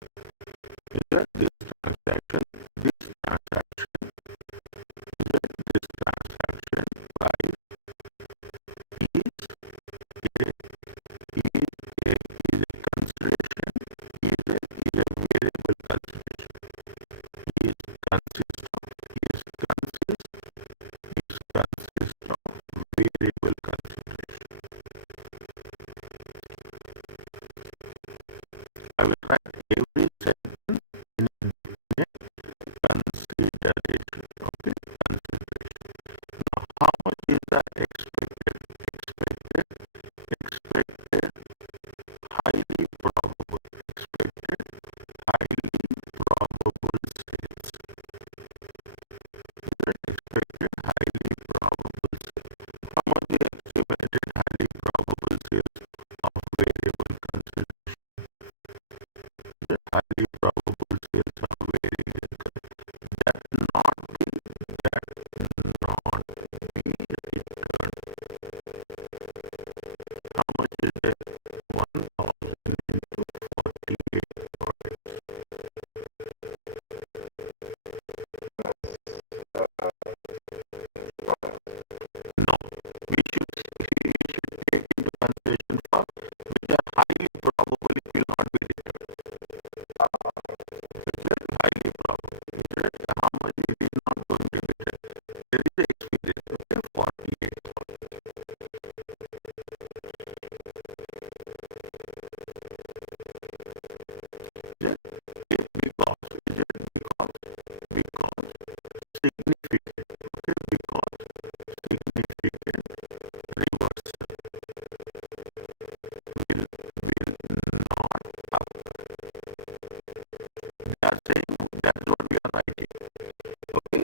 this transaction price is a consideration, is a variable consideration. Is consist of variable consideration. I will write every sentence in a consideration. Okay, consideration. Now, how much is the expected? Expected highly probable. Expected highly probable sales. Expected highly probable sales. How much is estimated highly probable sales of variable consideration? The highly probable sales of variable consideration that not be returned. How much is it? 1,000 into 48 products. No, we should take into consideration for which are highly probable it will not be returned. Which are highly probable. How much it is not going to be returned. There is an experience. Okay, 48 products. Because significant, okay, because significant reversal will not happen. They are saying that's what we are writing. Okay,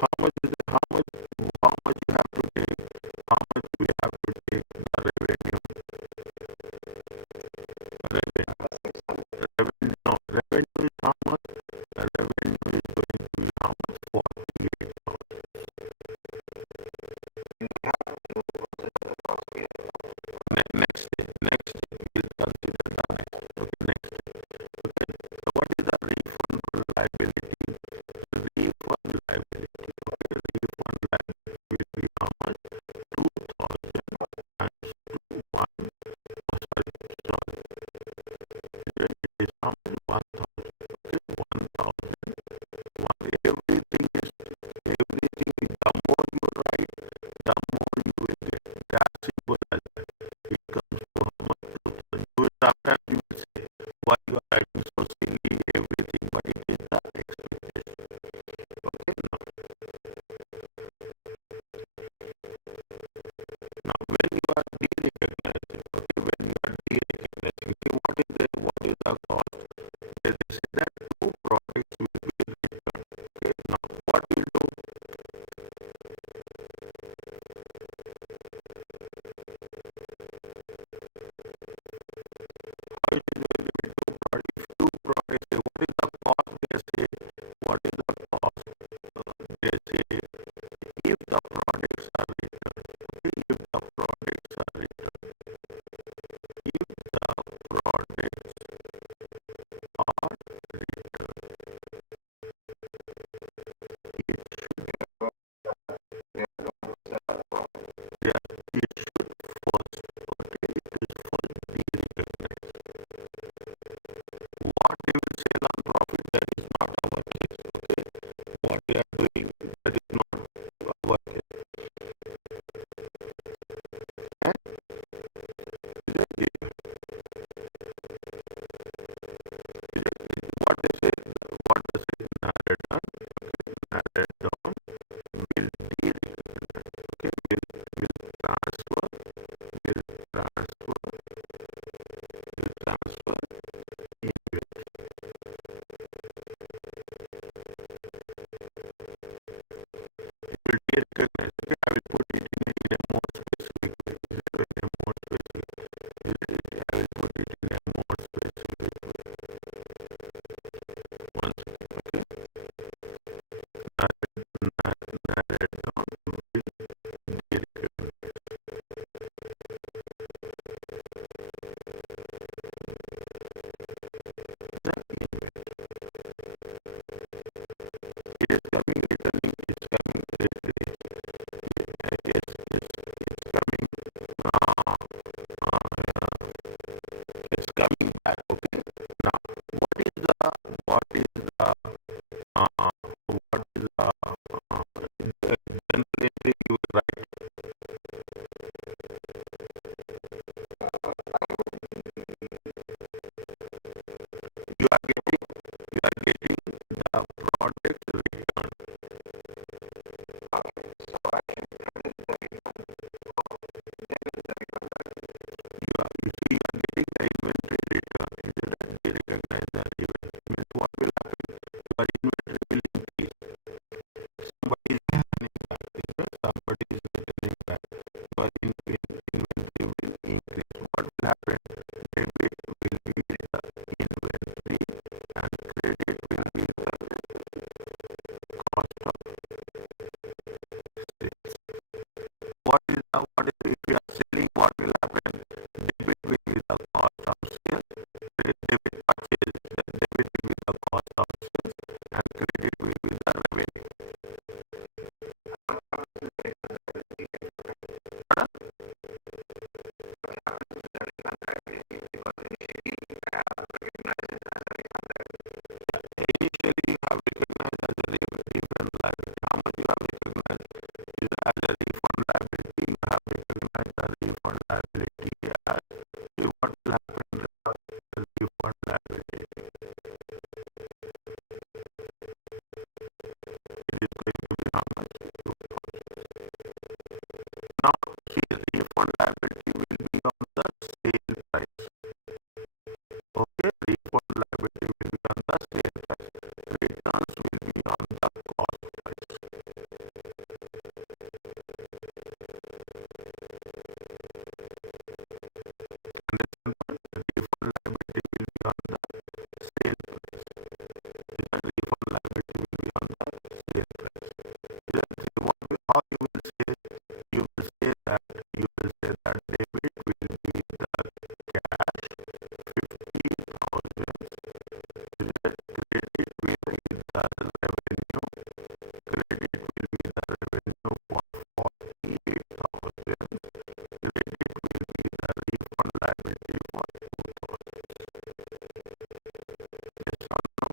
how much you have to take? How much we have to take the revenue? Revenue is how much? Revenue is going to be how much? 48,000. Next day, we'll consider the next. Okay, next day. Okay, so what is the refund liability? Refund liability. Okay, refund liability will be how much? 2,000 times 2, 1. Oh, sorry. It is how much? 1,000. Okay, 1,000. Everything is, the more you write, the more you will get. That's simple as that. It comes to how much? 2,000. Sometimes you will say, why you are writing so silly, everything, but it is the expectation. Okay, now when you are derecognizing, what is the cost? They Okay, refund liability will be on the sale price. Returns will be on the cost price. Refund liability will be on the sale price. Refund liability will be on the sale price. How you will say? You will say that debit will be the cash 50,000. Credit will be the revenue. Credit will be the revenue for 48,000. Credit will be the refund liability for 2,000. Yes or no?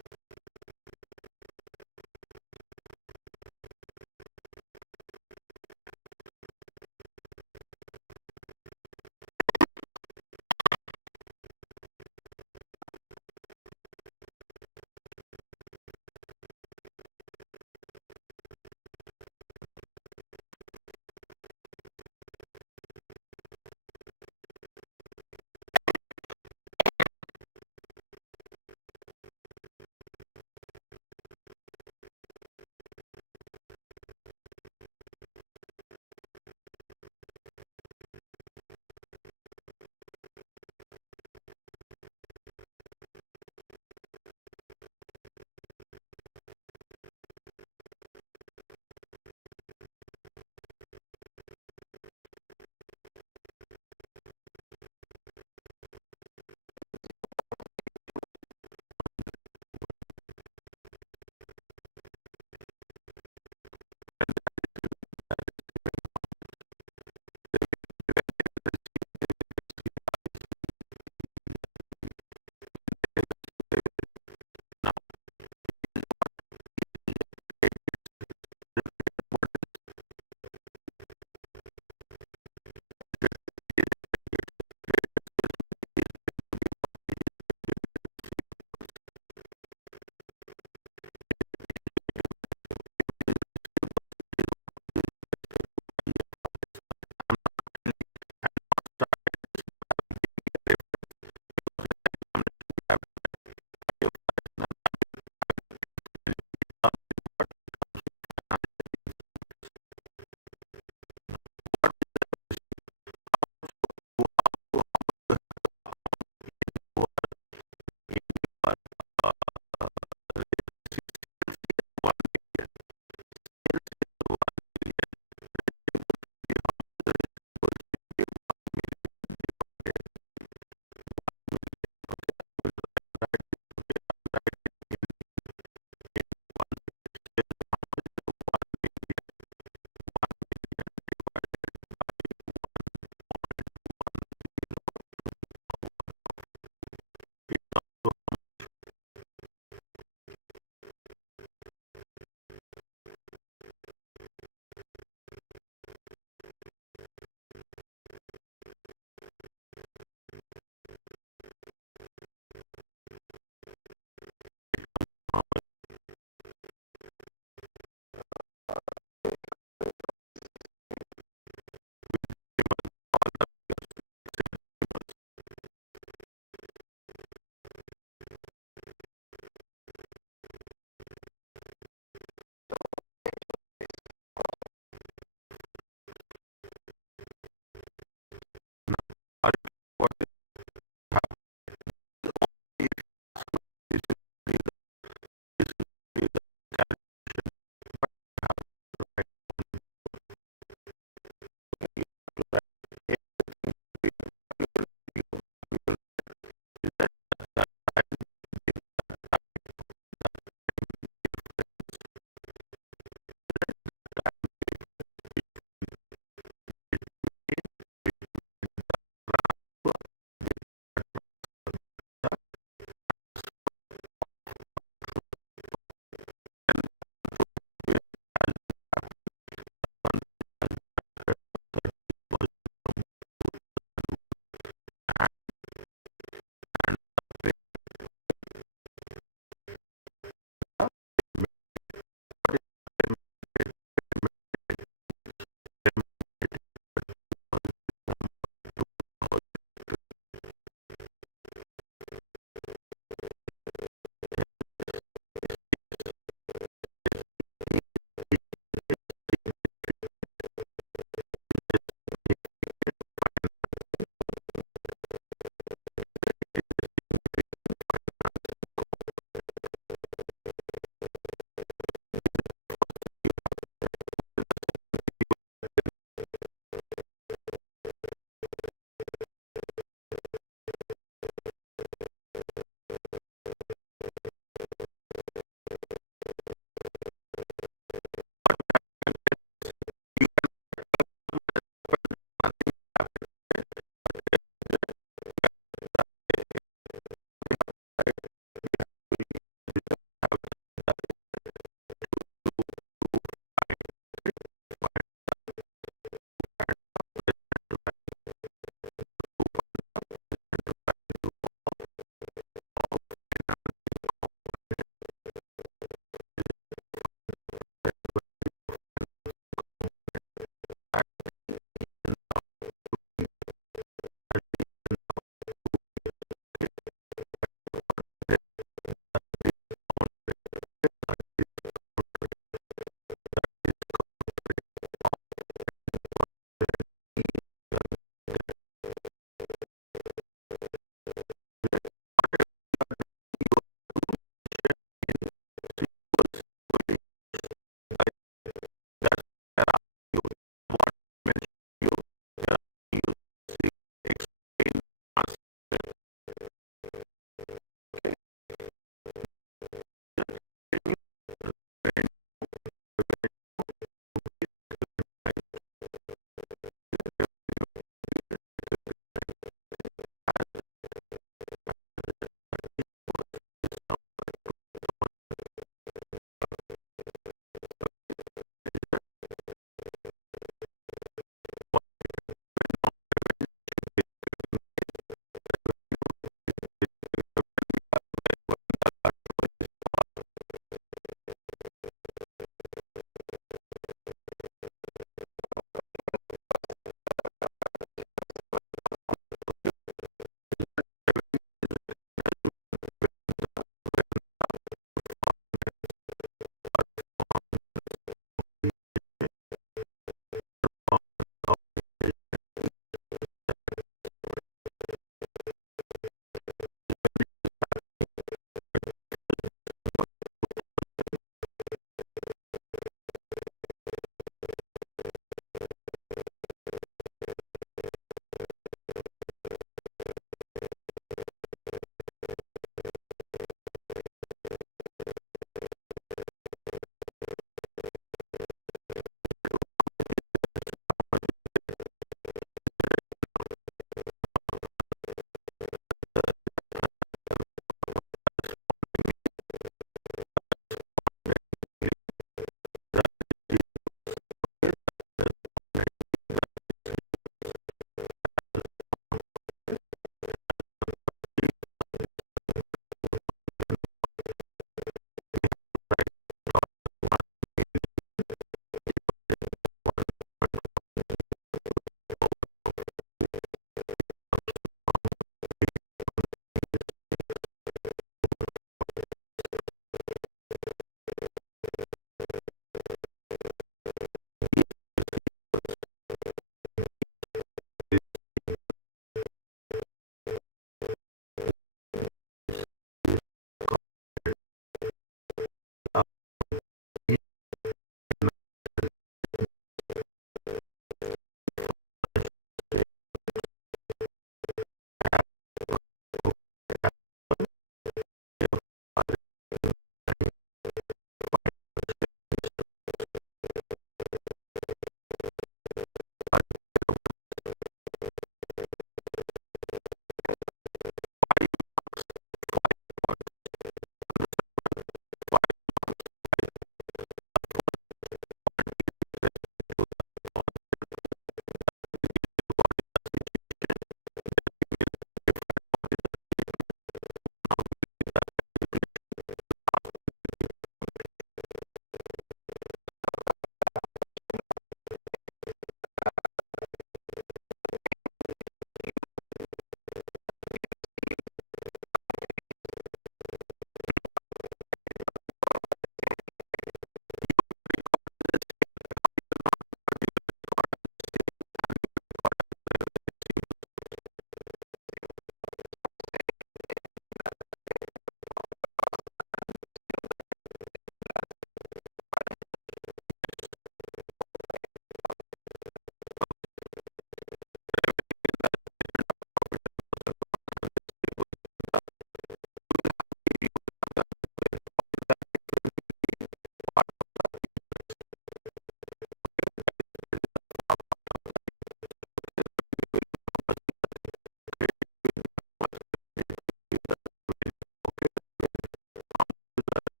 user